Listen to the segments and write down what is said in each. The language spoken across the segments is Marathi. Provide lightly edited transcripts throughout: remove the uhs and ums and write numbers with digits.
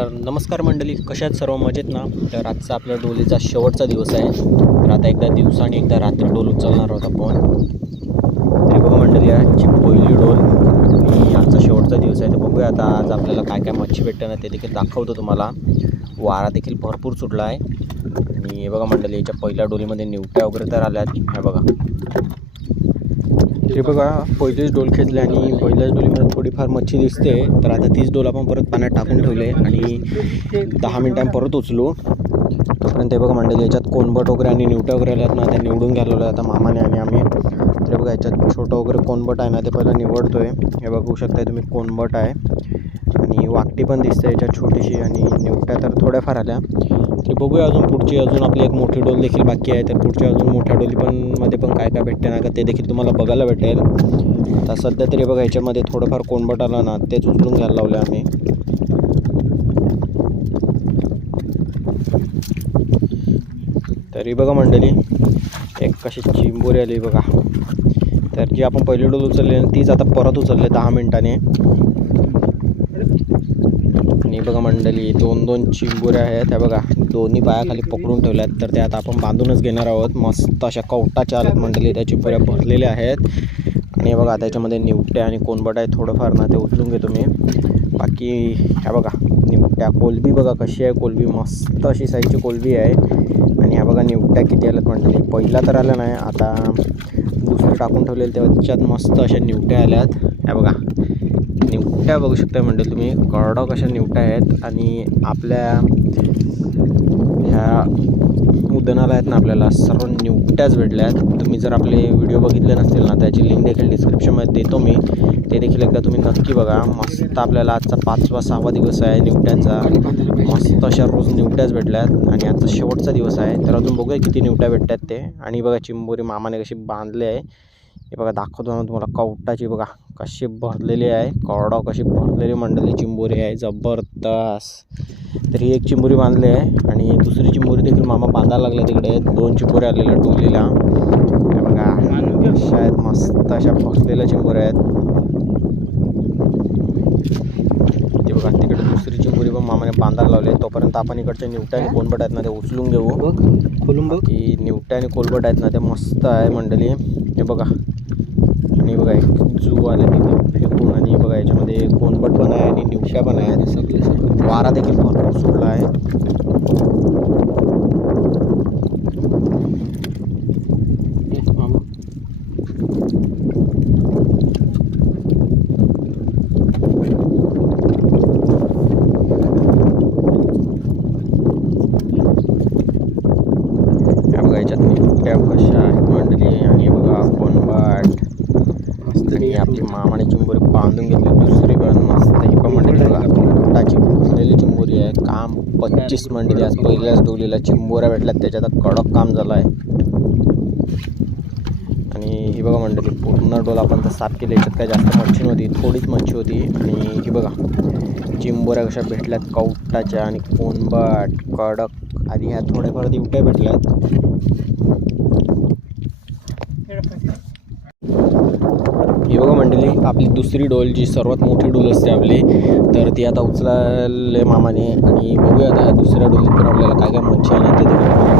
तर नमस्कार मंडळी, कशा आहेत सर्व? मजेत ना? तर आजचा आपल्या डोलीचा शेवटचा दिवस आहे. तर आता एकदा दिवसाने एकदा रात्री डोल उचलणार आहोत आपण. तरी बघा मंडळी, आजची पहिली डोल आणि आजचा शेवटचा दिवस आहे. तर बघूया आता आज आपल्याला काय काय मच्छी भेटते ना ते देखील दाखवतो तुम्हाला. वारा देखील भरपूर सुटला आहे आणि हे बघा मंडळी, याच्या पहिल्या डोलीमध्ये निवट्या वगैरे तर आल्यात. हे बघा, ते बघा पहिलेच डोल खेचले आणि पहिल्याच डोलीमध्ये थोडीफार मच्छी दिसते. तर आता तीच डोल आपण परत पाण्यात टाकून ठेवले आणि 10 मिनिटांनी परत उचलू. तोपर्यंत हे बघा मंडळी, याच्यात कोनबट वगैरे आणि निवट्या वगैरे आल्यात ना, त्या निवडून घ्यायला आता मामाने आणि आम्ही. तर बघा याच्यात छोटं वगैरे कोनबट आहे ना, ते पहिलं निवडतोय. हे बघू शकताय तुम्ही, कोनबट आहे आणि वाकटी पण दिसते याच्यात छोटीशी, आणि निवट्या तर थोड्याफार आल्या. तर बघूया अजून पुढची, अजून आपली एक मोठी डोल देखील बाकी आहे. तर पुढच्या अजून मोठ्या डोली पण मध्ये पण काय काय भेटते ना का ते देखील तुम्हाला बघायला भेटेल. आता सध्या तरी बघा याच्यामध्ये थोडंफार कोनबट आला ना, तेच उचलून घ्यायला लावले आम्ही. तरी बघा मंडळी, एक कशी चिंबोरी आली बघा. तर जी आपण पहिली डोल उचलली तीच आता परत उचलले 10 मिनिटांनी. आणि बघा मंडळी, दोन चिंबोऱ्या आहेत. ह्या बघा, दोन्ही पायाखाली पकडून ठेवल्यात. तर त्या आता आपण बांधूनच घेणार आहोत. मस्त अशा कवटाच्या आल्यात मंडळी, त्या चिंबोऱ्या भरलेल्या आहेत. आणि बघा त्याच्यामध्ये निवट्या आणि कोनबट आहे थोडंफार ना, ते उचलून घेतो मी. बाकी ह्या बघा निवट्या, कोलबी बघा कशी आहे कोलबी, मस्त अशी साईजची कोलबी आहे. आणि ह्या बघा निवट्या किती आल्यात मंडळी, पहिला तर आला नाही, आता दुसरं टाकून ठेवलेलं तेव्हा त्याच्यात मस्त अशा निवट्या आल्यात. ह्या बघा निवट्या बघू शकता मंडळी तुम्ही, कडक अशा निवट्या आहेत. आणि आपल्या ह्या उद्यानाला आहेत ना, आपल्याला सर्व निवट्याच भेटल्यात. तुम्ही जर आपले व्हिडिओ बघितले नसतील ना, त्याची लिंक देखील डिस्क्रिप्शनमध्ये देतो मी, ते देखील एकदा तुम्ही नक्की बघा. मस्त आपल्याला आजचा 5वा-6वा दिवस आहे निवट्यांचा. मस्त अशा रोज निवट्याच भेटल्यात आणि आजचा शेवटचा दिवस आहे. तर अजून बघूया किती निवट्या भेटतात ते. आणि बघा चिंबोरी मामाने कशी बांधली आहे, हे बघा दाखवतो ना तुम्हाला. कवटाची बघा कशी भरलेली आहे, कडक कशी भरलेली मंडळी चिंबोरी आहे, जबरदस्त. तर ही एक चिंबोरी बांधली आहे आणि दुसरी चिंबोरी देखील मामा बांधायला लागल्या तिकडे. 2 चिंबोऱ्या आलेल्या डोलीला. हे बघा अशा आहेत, मस्त अशा भरलेल्या चिंबोऱ्या आहेत. ते बघा तिकडे दुसरी चिंबोरी पण मामाने बांधायला लावली. तोपर्यंत आपण इकडच्या निवट्या आणि कोलबट आहेत ना, ते उचलून घेऊ. खोलून बघ की निवट्या आणि कोलबट आहेत ना, ते मस्त आहे मंडळी. हे बघा, आणि बघा एक जू आले तिथं फेकून. आणि बघा याच्यामध्ये कोनबट पण आहे आणि निवट्या पण आहेत. वारा देखील भरपूर सुटला आहे. याच्यात निवट्या कशा आहेत मंडळी, आणि बघा कोनबाट. आणि आपली मामाने चिंबोरी बांधून घेतली दुसरी पण मस्त. ही पण मंडळी बघा कवटाची भरलेली चिंबोरी आहे. काम 25 मंडळी आज पहिल्याच डोलीला चिंबोऱ्या भेटल्यात, त्याच्यात कडक काम झालं आहे. आणि ही बघा मंडळी, पूर्ण डोल आपण तर साफ केली. याच्यात काय जास्त मच्छी नव्हती, थोडीच मच्छी होती. आणि ही बघा चिंबोऱ्या कशा भेटल्यात कवटाच्या आणि कोनबाट कडक. आणि ह्या थोड्याफार निवट्या भेटल्यात. ही बघा मंडळी, आपली दुसरी डोल, जी सर्वात मोठी डोल असते आपली, तर ती आता उचलाले मामाने. आणि बघूया आता ह्या दुसऱ्या डोलीत पण आपल्याला काय काय मच्छी आहे ना ते देखील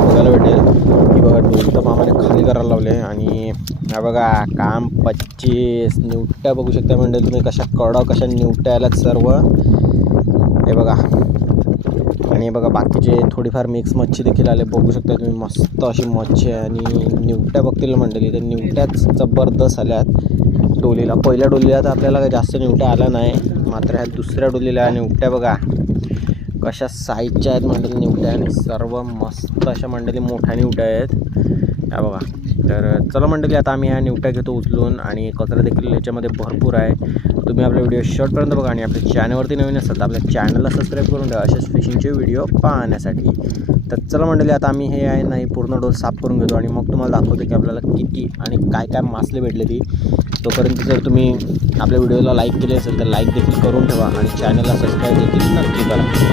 बघायला भेटेल. ही बघा डोल तर मामाने खाली करायला लावले. आणि ह्या बघा काम 25 निवट्या बघू शकता मंडळी तुम्ही, कशा कडक कशा निवट्या आल्यात सर्व. हे बघा, आणि बघा बाकीचे थोडीफार मिक्स मच्छी देखील आले बघू शकता तुम्ही. मस्त अशी मच्छी आहे. आणि निवट्या बघतील मंडळी, तर निवट्याच जबरदस्त आल्यात डोलीला. पहिल्या डोलीला तर आपल्याला काही जास्त निवट्या आल्या नाही, मात्र ह्या दुसऱ्या डोलीला निवट्या बघा कशा साईजच्या आहेत मंडळी निवट्या. आणि सर्व मस्त अशा मंडळी मोठ्या निवट्या आहेत. ह्या बघा. तर चला मंडळी, आता आम्ही ह्या निवट्या घेतो उचलून. आणि कचरा देखील याच्यामध्ये भरपूर आहे. तुम्ही आपल्या व्हिडिओ शेवटपर्यंत बघा. आणि आपल्या चॅनलवरती नवीन असाल तर आपल्या चॅनलला सबस्क्राईब करून द्या अशाच फिशिंगचे व्हिडिओ पाहण्यासाठी. तर चला मंडळी, आता आम्ही हे आहे नाही पूर्ण डोल साफ करून घेतो आणि मग तुम्हाला दाखवतो की आपल्याला किती आणि काय काय मासले भेटले ती. तोपर्यंत जर तुम्ही आपल्या व्हिडिओला लाईक केले असेल तर लाईक देखील करून ठेवा आणि चॅनलला सबस्क्राईब देखील नक्की करा.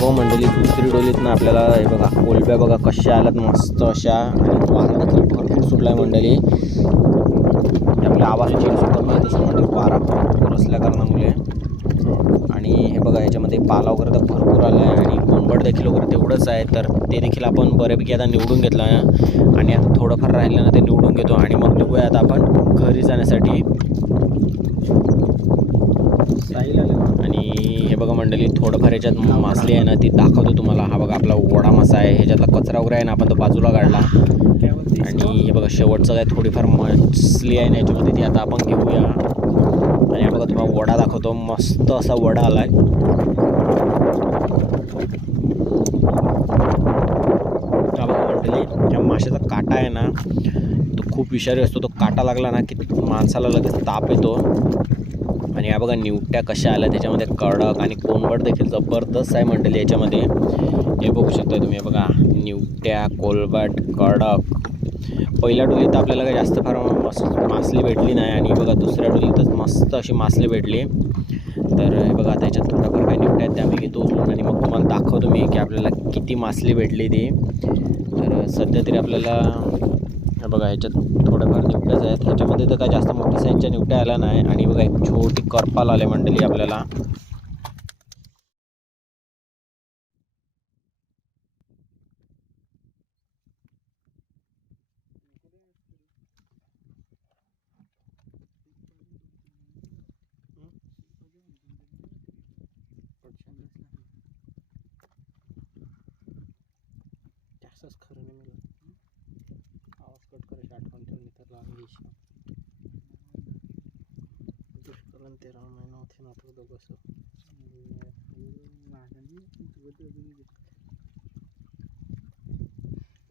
बघा मंडळी दुसरी डोलीत ना आपल्याला हे बघा कोलब्या बघा कशा आल्यात मस्त अशा आणि वारा देखील भरपूर सुटला आहे मंडळी. त्यामुळे आवाज चेंज होतो ना तसं मंडळी वारा भरपूर असल्या कारणामुळे. आणि हे बघा याच्यामध्ये पाला वगैरे तर भरपूर आला आहे आणि कोंबड देखील वगैरे तेवढंच आहे. तर ते देखील आपण बऱ्यापैकी आता निवडून घेतलं आहे आणि आता थोडंफार राहिलं ना ते निवडून घेतो आणि मग निघूया आता आपण घरी जाण्यासाठी. आणि हे बघा मंडळी थोडंफार याच्यात मासली आहे ना ती दाखवतो तुम्हाला. हा बघा आपला वडा मासा आहे, ह्याच्यातला कचरा वगैरे आहे ना आपण तो बाजूला काढला. आणि हे बघा शेवटचं काय थोडीफार मासली आहे ना याच्यामध्ये ती आता आपण घेऊया. आणि हा बघा तुम्हाला वडा दाखवतो, मस्त असा वडा आला आहे. हा बघा मंडळी या माशाचा काटा आहे ना तो खूप विषारी असतो. तो काटा लागला ना की माणसाला लगेच ताप येतो. आणि या बघा निवट्या कशा आल्या त्याच्यामध्ये, कडक आणि कोंबड देखील जबरदस्त आहे मंडळी याच्यामध्ये. हे बघू शकता तुम्ही, हे बघा निवट्या, कोलबट, कडक. पहिल्या डोलीत आपल्याला काही जास्त फार मासली भेटली नाही आणि बघा दुसऱ्या डोलीतच मस्त अशी मासली भेटली. तर हे बघा त्याच्यात थोड्याफार काही निवट्या आहेत त्या मी घेतो उचलून आणि मग तुम्हाला दाखवतो मी की आपल्याला किती मासली भेटली ती. तर सध्या तरी आपल्याला बघा ह्याच्यात थोड्याफार निवट्याच आहेत. ह्याच्यामध्ये तर काय जास्त मोठ्या साईजच्या निवट्या आल्या नाही. आणि बघा एक छोटी करपाल आले मंडळी आपल्याला. जास्तच खरं नाही मला आवाज कट करायची आठवण ठेवून तर लावून घ्यायची. दुष्काळात 13 महिना होते ना आता दोघं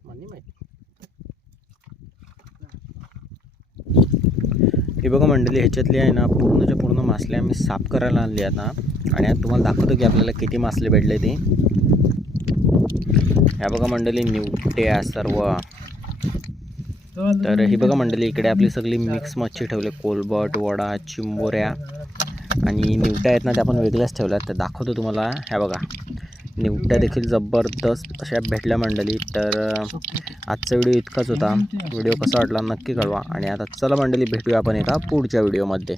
मला माहिती. हे बघा मंडळी ह्याच्यातली आहे ना पूर्णच्या पूर्ण मासले आम्ही साफ करायला आणली आता. आणि आता तुम्हाला दाखवतो की आपल्याला किती मासले भेटले ते. ह्या बघा मंडळी निवट्या सर्व. तर ही बघा मंडळी इकडे आपली सगळी मिक्स मच्छी ठेवले, कोलबट, वडा, चिंबोऱ्या आणि निवट्या आहेत ना त्या आपण वेगळ्याच ठेवल्यात. तर दाखवतो तुम्हाला. ह्या बघा निवट्या देखील जबरदस्त अशा भेटल्या मंडळी. तर आजचा व्हिडिओ इतकाच होता. व्हिडिओ कसा वाटला नक्की कळवा. आणि आता चला मंडळी भेटूया आपण एका पुढच्या व्हिडिओमध्ये.